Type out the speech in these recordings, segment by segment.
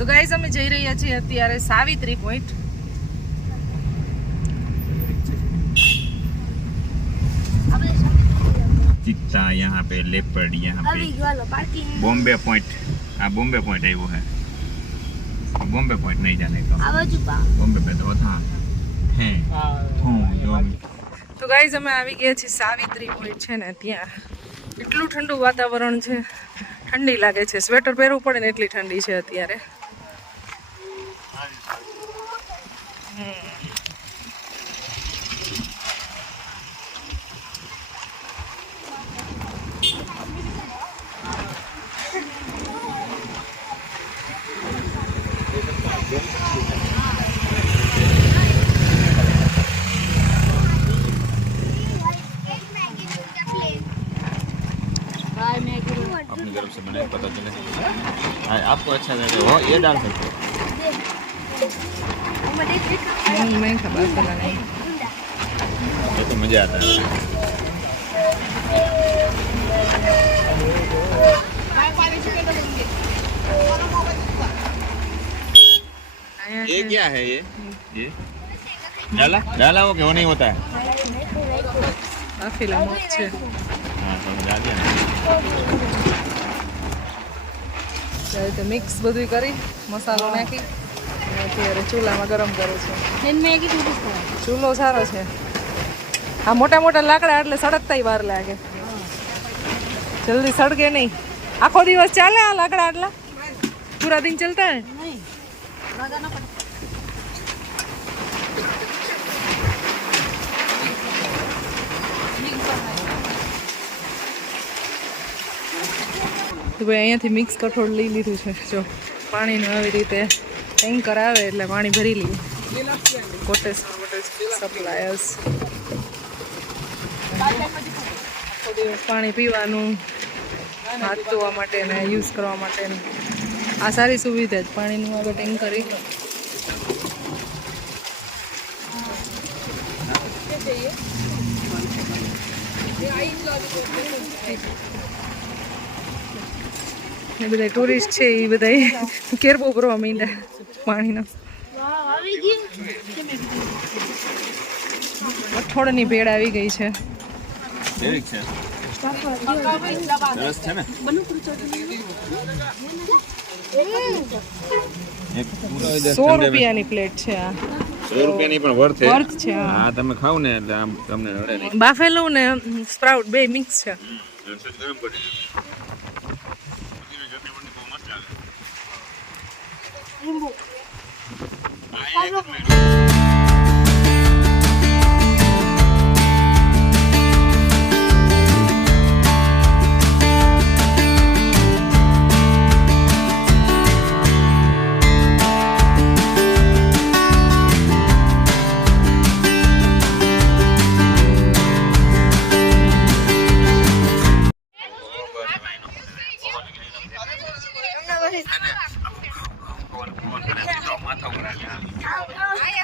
तो गाइस અમે જઈ રહ્યા છીએ અત્યારે સાવિત્રી પોઈન્ટ। चित्ता यहाँ पे लेपर्ड यहाँ पे बॉम्बे पॉइंट। हाँ बॉम्बे पॉइंट है वो है। बॉम्बे पॉइंट नहीं जाने का। बॉम्बे पे तो था हैं जो तो गाइस અમે આવી ગયા છીએ સાવિત્રી પોઈન્ટ છે ને ત્યાં એટલું ઠંડુ વાતાવરણ છે, ઠંડી લાગે છે, સ્વેટર પહેરવું પડે ને એટલી ઠંડી છે અત્યારે। अपनी तरफ से बनाए पता चले। आपको अच्छा लगे वो ये डाल सकते हो। मैं खबर चला नहीं, ये तो मजा आता है। ये क्या है ये डाला डाला वो क्यों नहीं होता है? બાફેલા મગ છે। हाँ तो डाल दिया ત્યારે તો મિક્સ બધું કરી મસાલો નાખી અને અત્યારે ચૂલામાં ગરમ કરું છું। ચૂલો સારો છે, આ મોટા મોટા લાકડા એટલે સળગતાય વાર લાગે, જલ્દી સળગે નહીં। આખો દિવસ ચાલે આ લાકડા આટલા? પૂરા દિન ચલતા હે? તો ભાઈ અહીંયાથી મિક્સ કઠોળ લઈ લીધું છે। જો પાણીનું આવી રીતે ટેન્કર આવે એટલે પાણી ભરી લઈએ। કોટેશ્વર વોટર સપ્લાયર્સ પાણી પીવાનું, હાથ ધોવા માટે ને યુઝ કરવા માટે આ સારી સુવિધા જ પાણીનું આવે ટેન્કર। એ બધા ટુરિસ્ટ છે એ બધા કેરબો ભરવા માંડ્યા પાણીનો। કઠોળની ભેળ આવી ગઈ છે। 100 રૂપિયાની પ્લેટ છે આ। 100 રૂપિયાની પણ વર્થ છે। હા તમે ખાવ ને એટલે આમ તમને નડે નહીં। બાફેલું ને સ્પ્રાઉટ બે મિક્સ છે।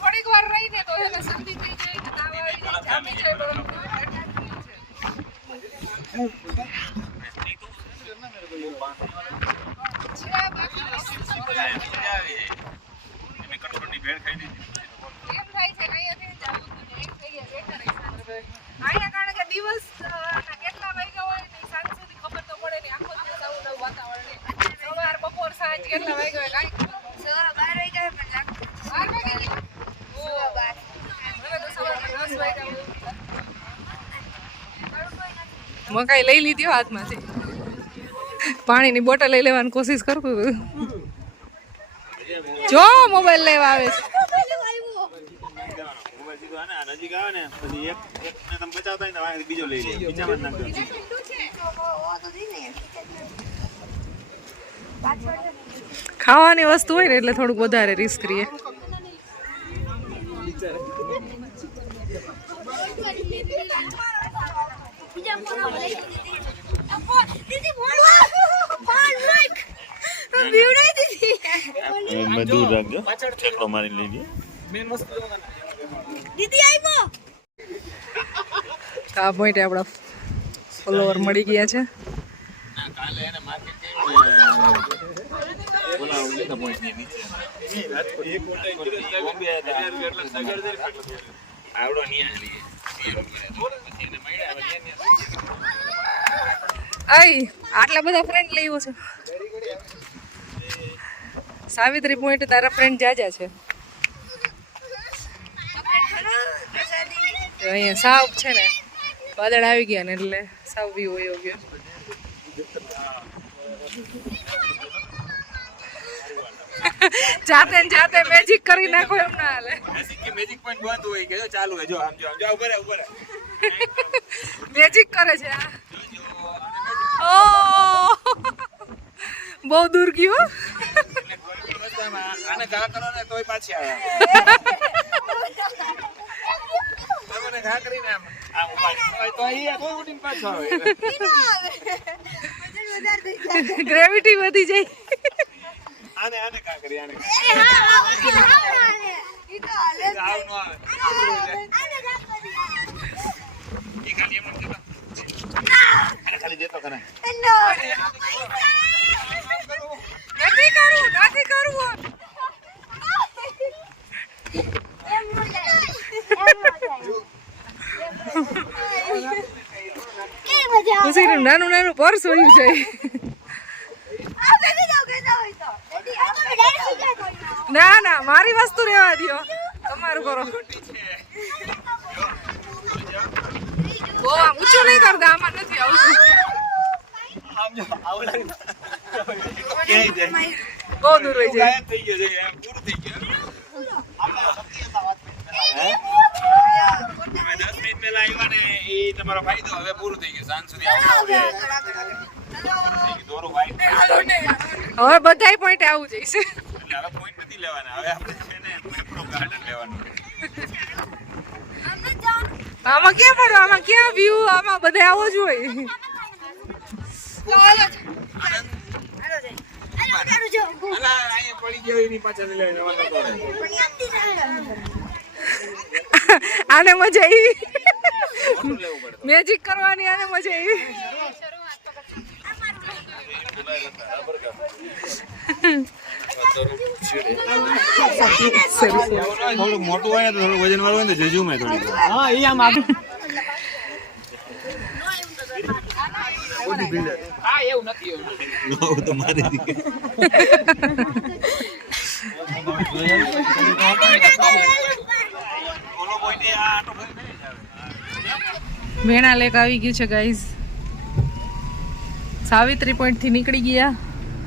થોડીક વાર રહીને તો એને શરદી થઈ જાય, તાવ આવી જાય, જામી જાય, દિવસ કેટલા વાગ્યા હોય ને સાંજ સુધી ખબર તો પડે નહીં, આખો દિવસ આવું નવું વાતાવરણ, સવાર બપોર સાંજ કેટલા વાગ્યા હોય કાંઈ સવારે 12 વાગ્યા મકાઈ લઈ લીધી હાથમાંથી, પાણીની બોટલ લઈ લેવાની કોશિશ કરતું હતું। જો મોબાઈલ લેવા આવે છે, નજીક આવે ને પછી એક તમે બચાવતા હોય ને બીજો લઈ લે, બીજામાં નાખજો। ખાવાની વસ્તુ હોય ને એટલે થોડુંક વધારે રિસ્ક રહીએ। દૂર રાખજો, ઠેકડો મારી લેજે। આ પોઈન્ટે આપણા ફોલોવર મળી ગયા છે। આવડો આટલા બધા ફ્રેન્ડ લઈ આવ્યો છે સાવિત્રી પોઈન્ટ તારા ફ્રેન્ડ જાજા છે અહીંયા સાવ છે ને વાદળ આવી ગયા ને એટલે સાવ વ્યૂ વયો ગયો જાતે ને જાતે મેજિક કરી નાખો એમ ના હાલે મેજિક પોઈન્ટ બંધ હોય કે ચાલુ હે જો આમ જો ઉપર મેજિક કરે છે ઓ બહુ દૂર ગયો આને ઘા કરો ને તોય પાછી આવે તમને ઘા કરીને આમ ઉપાડી તો અહીંયા કોઈ ઉડીને પાછો આવે ગ્રેવિટી વધી જાય આને કા કરી આને આવ નો આવે એ ખાલી એમ નથી ખાલી દેતો કરે નથી કરવું નાનું નાનું પર્સ હોયું છે ના ના મારી વસ્તુ રહેવા દો તમારું કરો બહુ આમ ઊંચું નહીં કરતા આમાં નથી આવતું બહુ દૂર રહી જાય થઈ ગયો છે પૂરું થઈ ગયું 10 મિનિટ પહેલા આવ્યા ને એ તમારો ફાયદો હવે પૂરું થઈ ગયું સાંજ સુધી દોરો ભાઈ હવે બધાય પોઈન્ટ આવું જઈશે હવે પોઈન્ટ નથી લેવાના હવે આપણે છે ને મેપ્રો ગાર્ડન લેવાનું આમાં ક્યાં પડો આમાં ક્યાં વ્યૂ આમાં બધે આવો જ હોય પડી ગયો એની પાછળ આને મજા આવી મેજિક કરવાની આને મજા આવી થોડું મોટું હોય ને થોડું વજન વાળું હોય ને જજુ મેં થોડી હા એ આમ હા એવું નથી એવું તો મારી દીકે વેણા લેક આવી ગયું છે ગાઈઝ સાવિત્રી પોઈન્ટ થી નીકળી ગયા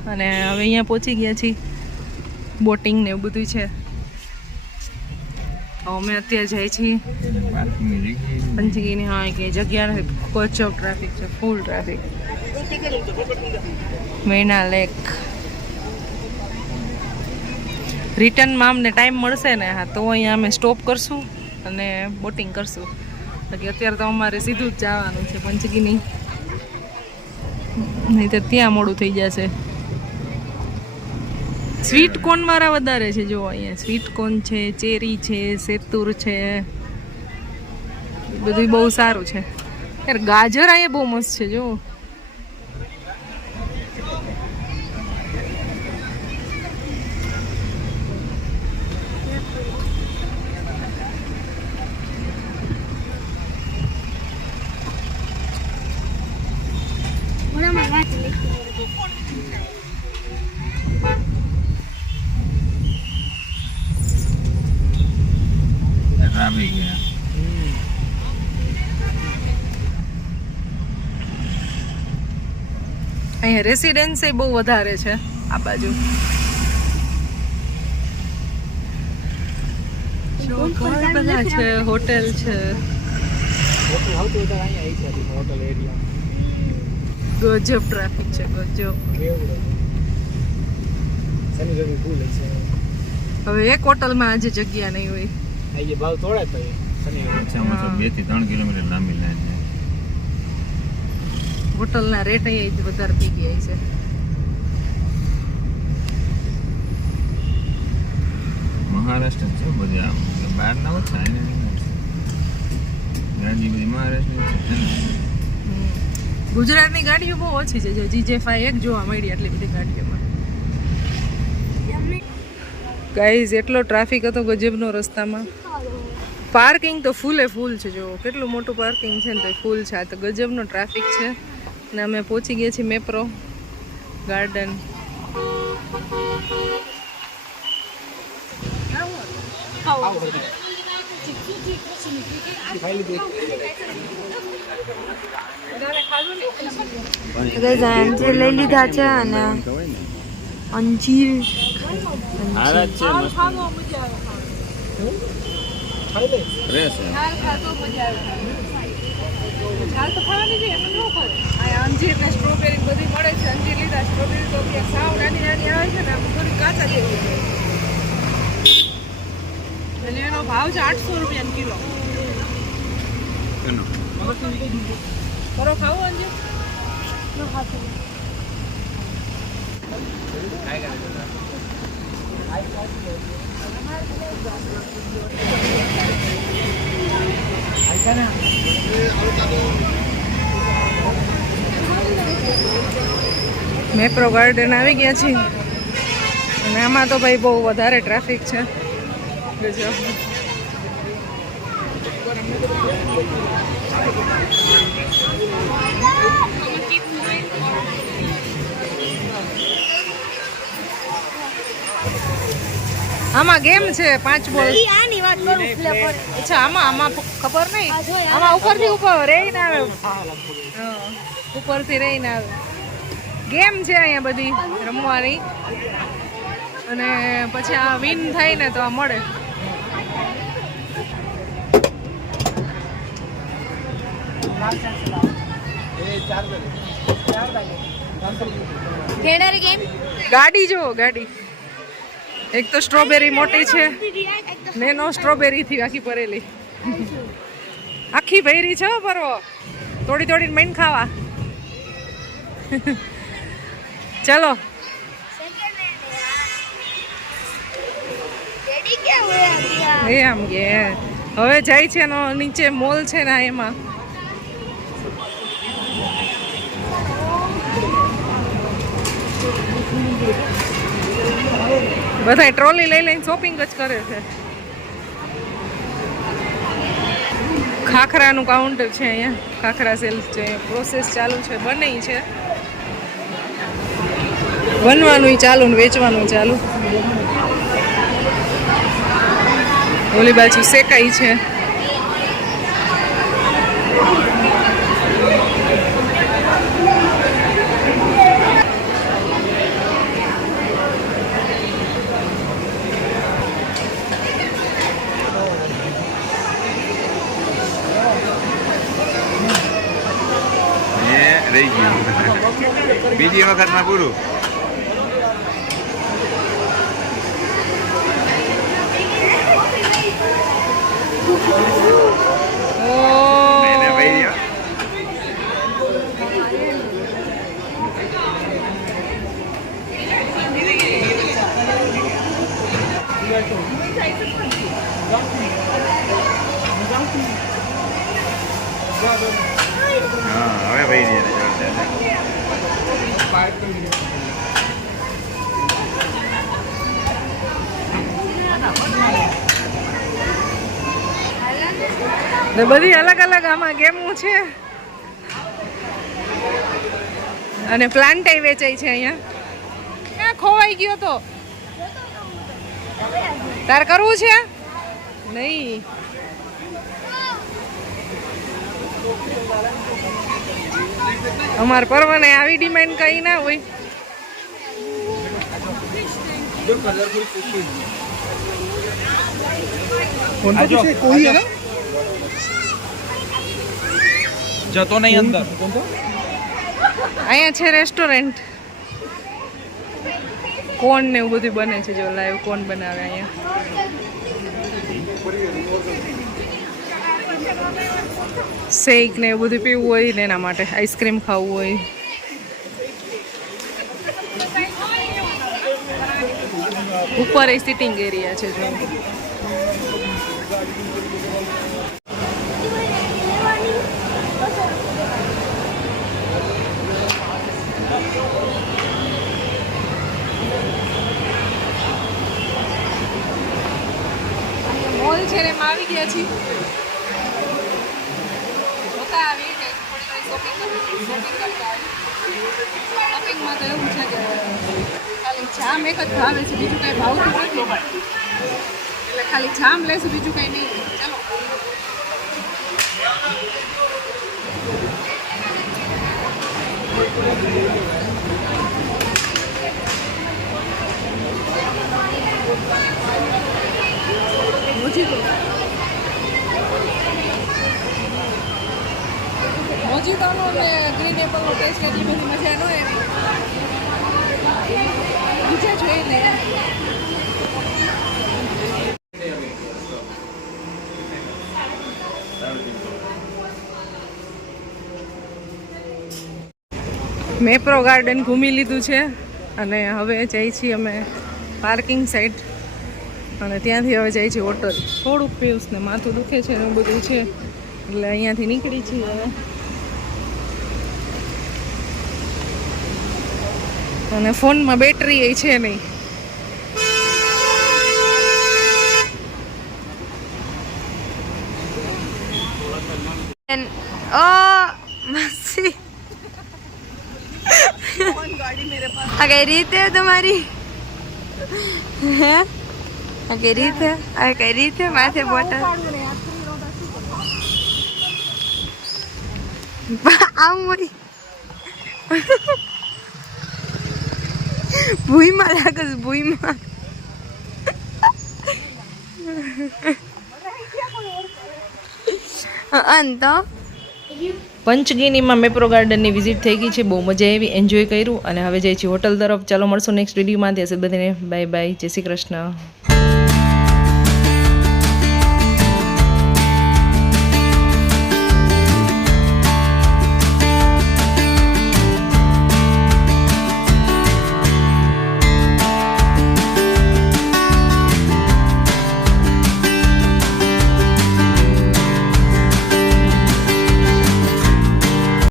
અને હવે અહીંયા પહોંચી ગયા છીએ બોટિંગ ને એવું બધું છે અમે અત્યારે જઈએ છીએ પંચગીની હા કે જગ્યા નથી કોચો ટ્રાફિક છે ફૂલ ટ્રાફિક વેણા લેક રિટર્નમાં અમને ટાઈમ મળશે ને હા તો અહીંયા અમે સ્ટોપ કરશું અને બોટિંગ કરશું બાકી અત્યારે તો અમારે સીધું જ જવાનું છે પંચગીની નહીં તો ત્યાં મોડું થઈ જશે સ્વીટ કોર્ન વાળા વધારે છે જો અહીંયા સ્વીટ કોર્ન છે ચેરી છે સેતુર છે બધું બહુ સારું છે યાર ગાજર અહીંયા બહુ મસ્ત છે જો આવી ગયા અહીંયા રેસિડેન્સ બહુ વધારે છે આ બાજુ બધા છે હોટેલ છે ગજબ ટ્રાફિક છે ગજબ હવે એક હોટલમાં આજે જગ્યા નહીં હોય ભાવ થોડા તો 2 થી 3 કિલોમીટર લાંબી લાઈન છે હોટલના રેટ અહીંયા જ વધારે થઈ ગયા છે મહારાષ્ટ્ર છે બધી આમ બહાર ના ઓછા એને ગાડી બધી મહારાષ્ટ્ર છે ગુજરાતની ગાડીઓ બહુ ઓછી છે જો GJ5 એક જોવા મળી આટલી બધી ગાડીઓમાં ગાઈઝ એટલો ટ્રાફિક હતો ગજબનો રસ્તામાં. પાર્કિંગ તો ફૂલે ફૂલ છે. જો કેટલું મોટું પાર્કિંગ છે ને તો ફૂલ છે. આ તો ગજબનો ટ્રાફિક છે. અને અમે પહોંચી ગયા છીએ મેપ્રો ગાર્ડન. અંજીર લઈ લીધા છે અને અંજીર અંજીર ને સ્ટ્રોબેરી બધી મળે છે. અંજીર લીધા. સ્ટ્રોબેરી તો સાવ નાની નાની આવે છે ને થોડી કાચા જેવી છે. અને એનો ભાવ છે 800 રૂપિયા કિલો. કરો ખાવું અંજીર? મેપ્રો ગાર્ડન આવી ગયા છીએ અને આમાં તો ભાઈ બહુ વધારે ટ્રાફિક છે. આમાં ગેમ છે 5 બોલ. આની વાત કરું ફ્લેવર. અચ્છા આમાં ખબર નહીં. આમાં ઉપરથી ઉપર રેઈન આવે. ઉપરથી રેઈન આવે. ગેમ છે અહીંયા બધી રમવાની. અને પછી આ વિન થાય ને તો આ મળે. ગાડી જો ગાડી. એક તો સ્ટ્રોબેરી મોટી છે. નેનો સ્ટ્રોબેરી થી આખી ભરેલી. આખી ભરી છે પરવો. તોડી તોડીને મૈન ખાવા. ચલો એમ કે હવે જાય છે નો નીચે મોલ છે ને એમાં બધા ટ્રોલી લઈ લઈને શોપિંગ જ કરે છે. ખાખરાનું કાઉન્ટર છે અહીંયા. ખાખરા સેલ્સ છે. પ્રોસેસ ચાલુ છે. બને છે. બનવાનું ચાલુ ને વેચવાનું ચાલુ. ઓલી બાજુ શેકાઈ છે. રહી ગયું. બીજી વખતમાં પૂરું. હા હવે ભાઈ બધી અલગ અલગ આમાં ગેમો છે. અને પ્લાન્ટ વેચાય છે અહીંયા. ક્યાં ખોવાઈ ગયો તો? તાર કરવું છે? નહીં. અમાર પરવાને આવી ડિમાન્ડ કઈ ના હોય. જતો નહીં અંદર. અહીંયા છે રેસ્ટોરન્ટ. કોન ને એવું બધું બને છે. જો લાઈવ કોન બનાવે અહીંયા. શેક ને એવું બધું પીવું હોય ને એના માટે. આઈસ્ક્રીમ ખાવું હોય. ઉપર એ સિટિંગ એરિયા છે. જો મોલ છે ને એમાં આવી ગયા છીએ. જોતા આવી કે થોડી ઘણી શોપિંગ કરતા આવી. શોપિંગમાં તો એવું છે કે ખાલી જામ એક જ ભાવે છે, બીજું કાંઈ ભાવતું નથી. એટલે ખાલી જામ લેશું, બીજું કાંઈ નહીં. ચાલો. મોજીતોનો ને ગ્રીન એપલનો ટેસ્ટ એટલી બધી મજા ન આવી. બીજા જોઈએ ને મેપ્રો ગાર્ડન ઘૂમી લીધું છે અને હવે જઈએ છીએ અમે પાર્કિંગ સાઈડ અને ત્યાંથી હવે જઈએ છીએ હોટલ. થોડુંક પીવું ને માથું દુખે છે એવું બધું છે એટલે અહીંયાથી નીકળી છીએ હવે. અને ફોનમાં બેટરી એ છે નહીં. ઓ मस्सी आ कह रही थे तुम्हारी हैं? आ कह रही थे माथे बोतल ભૂઈમાં લાગે છે ભૂઈમાં. અંત પંચગીનીમાં મેપ્રો ગાર્ડનની વિઝિટ થઈ ગઈ છે. બહુ મજા આવી, એન્જોય કર્યું અને હવે જઈએ છીએ હોટલ તરફ. ચાલો મળશું નેક્સ્ટ વિડીયોમાં. ત્યાં સુધી બધાને બાય બાય, જય શ્રી કૃષ્ણ.